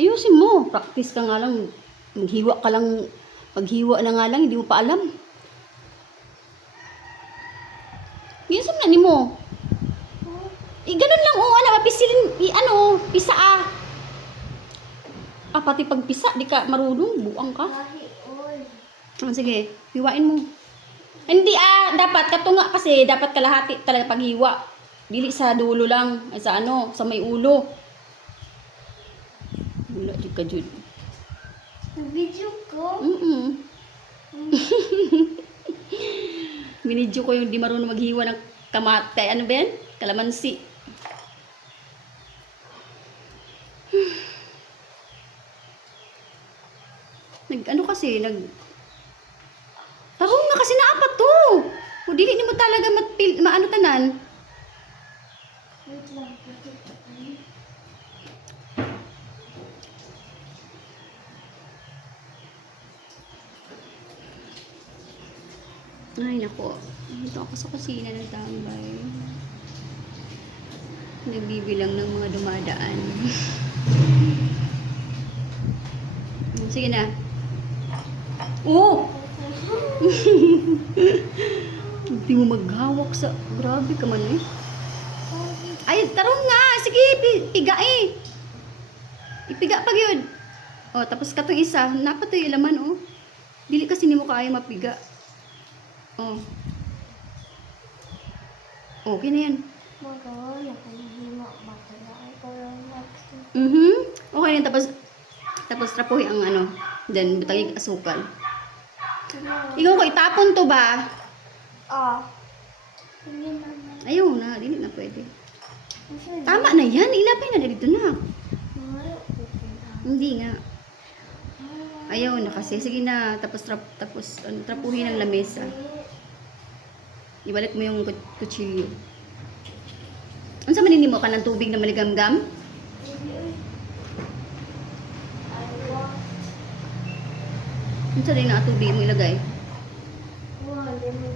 Ayusin mo. Practice ka nga lang. Maghiwa ka lang. Maghiwa na nga lang, hindi mo pa alam. Ginsan na ni mo. Ganun lang, ano, mapisilin, pisa pati pag pisa, di ka marunong, buang ka. Sige, hiwain mo. Hindi, dapat, katunga kasi, dapat kalahati talaga paghiwa. Dili sa dulo lang, sa may ulo. Wala, di ka dyan. Video ko? Binidyo ko yung di marunong maghiwa ng kamatay. Ano ba yan? Kalamansi. Tarong na kasi naapat to. O dili ni mo talaga maano tanan. Wait lang. Ay, nako. Dito ako sa kusina ng tambay. Nagbibilang ng mga dumadaan. Sige na. Oh! Hindi mo maghawak sa... Grabe ka man eh. Ay, tarong nga! Sige, piga eh. Ipiga pag yun. Oh, tapos katong isa. Napatoy laman oh. Dili kasi ni mo kaya mapiga. Oh. Okay na yan. Okay na, tapos trapuhi ang then butangin asukal. Ikaw ko itapon to ba? Hindi naman. Ayaw na, dili na pwede. Tama na yan, ilapay na dito na. Hindi nga. Ayaw na kasi. Sige na, tapos trapuhin ang lamesa. Ibalik mo yung kutsilyo. Ano sa manini mo ka ng tubig na maligamgam? Ano sa rin na tubig mo ilagay? Lemon